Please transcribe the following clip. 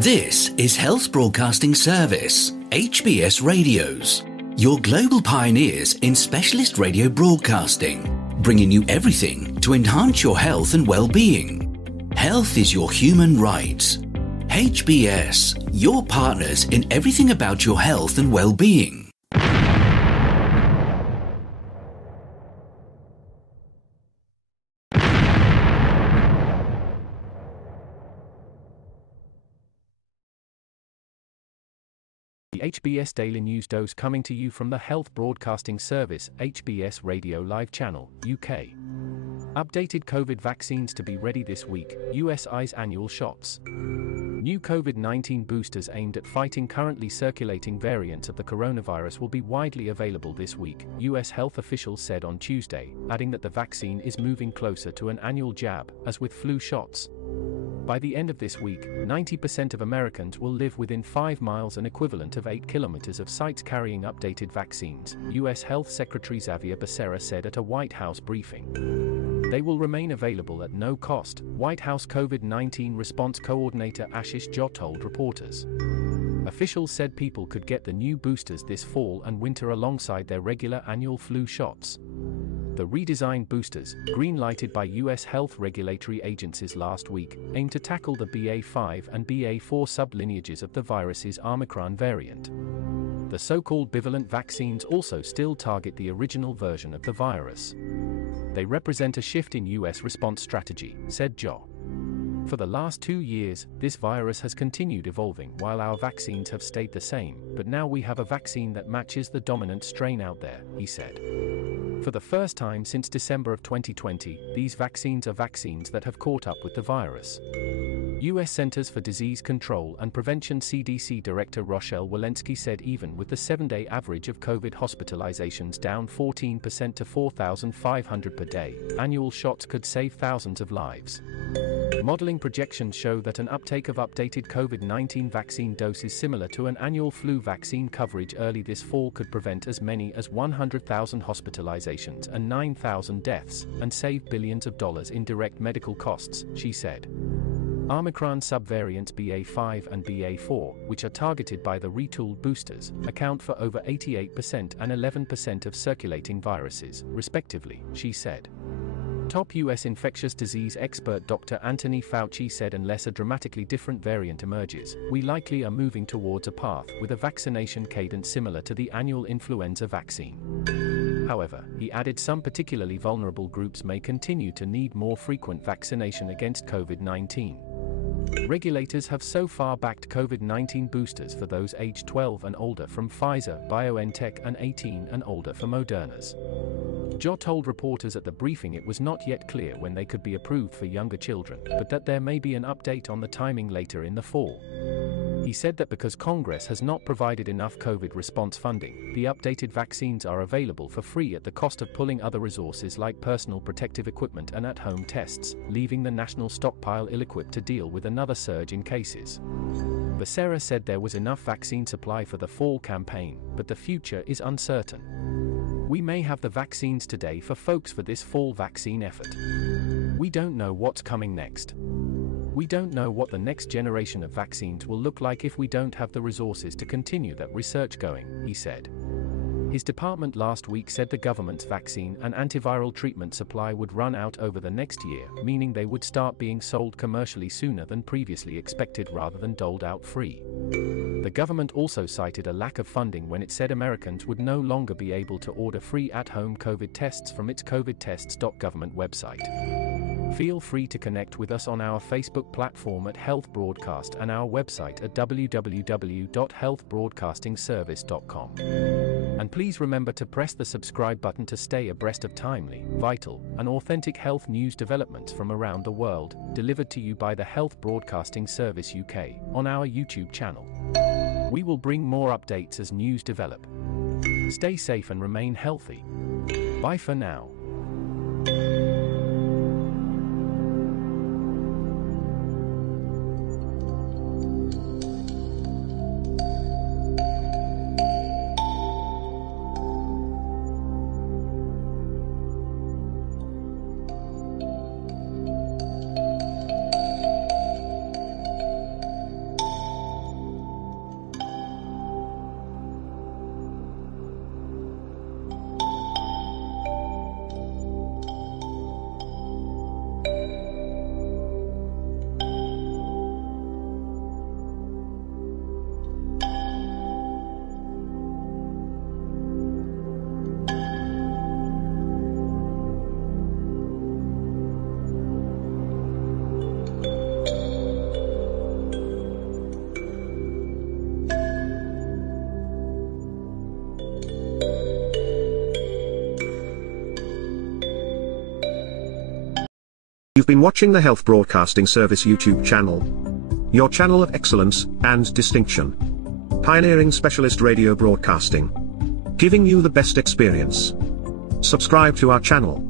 This is Health Broadcasting Service HBS Radios, your global pioneers in specialist radio broadcasting, bringing you everything to enhance your health and well-being. Health is your human right. HBS, your partners in everything about your health and well-being. The HBS Daily News Dose coming to you from the Health Broadcasting Service HBS Radio Live Channel, UK. Updated COVID vaccines to be ready this week, US eyes annual shots. New COVID-19 boosters aimed at fighting currently circulating variants of the coronavirus will be widely available this week, US health officials said on Tuesday, adding that the vaccine is moving closer to an annual jab, as with flu shots. By the end of this week, 90% of Americans will live within 5 miles, an equivalent of 8 kilometers, of sites carrying updated vaccines, U.S. Health Secretary Xavier Becerra said at a White House briefing. They will remain available at no cost, White House COVID-19 response coordinator Ashish Jha told reporters. Officials said people could get the new boosters this fall and winter alongside their regular annual flu shots. The redesigned boosters, green-lighted by U.S. health regulatory agencies last week, aim to tackle the BA.5 and BA.4 sublineages of the virus's Omicron variant. The so-called bivalent vaccines also still target the original version of the virus. They represent a shift in U.S. response strategy, said Jha. For the last 2 years, this virus has continued evolving while our vaccines have stayed the same, but now we have a vaccine that matches the dominant strain out there, he said. For the first time since December of 2020, these vaccines are vaccines that have caught up with the virus. U.S. Centers for Disease Control and Prevention CDC Director Rochelle Walensky said even with the 7-day average of COVID hospitalizations down 14% to 4,500 per day, annual shots could save thousands of lives. Modeling projections show that an uptake of updated COVID-19 vaccine doses similar to an annual flu vaccine coverage early this fall could prevent as many as 100,000 hospitalizations and 9,000 deaths, and save billions of dollars in direct medical costs, she said. Omicron subvariants BA.5 and BA.4, which are targeted by the retooled boosters, account for over 88% and 11% of circulating viruses, respectively, she said. Top U.S. infectious disease expert Dr. Anthony Fauci said unless a dramatically different variant emerges, we likely are moving towards a path with a vaccination cadence similar to the annual influenza vaccine. However, he added some particularly vulnerable groups may continue to need more frequent vaccination against COVID-19. Regulators have so far backed COVID-19 boosters for those aged 12 and older from Pfizer, BioNTech, and 18 and older for Moderna's. Jha told reporters at the briefing it was not yet clear when they could be approved for younger children, but that there may be an update on the timing later in the fall. He said that because Congress has not provided enough COVID response funding, the updated vaccines are available for free at the cost of pulling other resources like personal protective equipment and at-home tests, leaving the national stockpile ill-equipped to deal with another surge in cases. Becerra said there was enough vaccine supply for the fall campaign, but the future is uncertain. We may have the vaccines today for folks for this fall vaccine effort. We don't know what's coming next. We don't know what the next generation of vaccines will look like if we don't have the resources to continue that research going, he said. His department last week said the government's vaccine and antiviral treatment supply would run out over the next year, meaning they would start being sold commercially sooner than previously expected rather than doled out free. The government also cited a lack of funding when it said Americans would no longer be able to order free at-home COVID tests from its covidtests.government website. Feel free to connect with us on our Facebook platform at Health Broadcast and our website at www.healthbroadcastingservice.com. And please remember to press the subscribe button to stay abreast of timely, vital, and authentic health news developments from around the world, delivered to you by the Health Broadcasting Service UK, on our YouTube channel. We will bring more updates as news develop. Stay safe and remain healthy. Bye for now. You've been watching the Health Broadcasting Service YouTube channel, your channel of excellence and distinction. Pioneering specialist radio broadcasting, giving you the best experience. Subscribe to our channel.